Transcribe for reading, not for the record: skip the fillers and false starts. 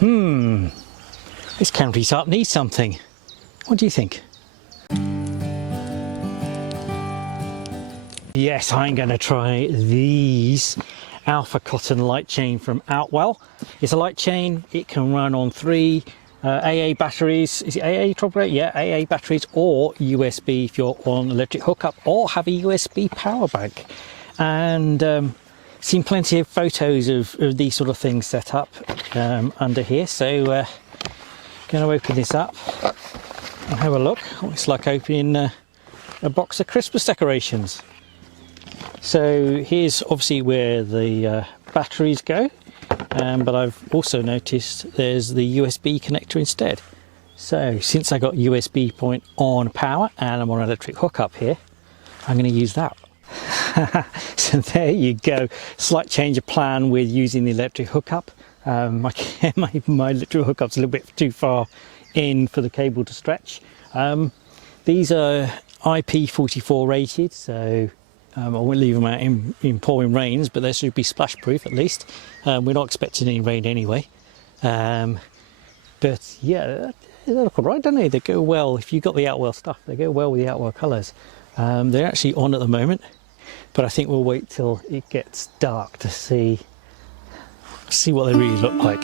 This country tarp needs something. What do you think? Yes, I'm going to try these Alpha Cotton Light chain from Outwell. It's a light chain. It can run on 3 AA batteries. Is it AA trouble? Yeah, AA batteries, or USB if you're on electric hookup, or have a USB power bank. And seen plenty of photos of these sort of things set up under here. So going to open this up and have a look. Oh, it's like opening a box of Christmas decorations. So here's obviously where the batteries go, but I've also noticed there's the USB connector instead. So since I got USB point on power and I'm on electric hookup here, I'm going to use that. So there you go, slight change of plan with using the electric hookup. My electric hookup's a little bit too far in for the cable to stretch. These are IP44 rated, so I won't leave them out in pouring rains, but they should be splash proof at least. We're not expecting any rain anyway. But yeah, they look alright, don't they? They go well, if you've got the Outwell stuff, they go well with the Outwell colours. They're actually on at the moment, but I think we'll wait till it gets dark to see what they really look like.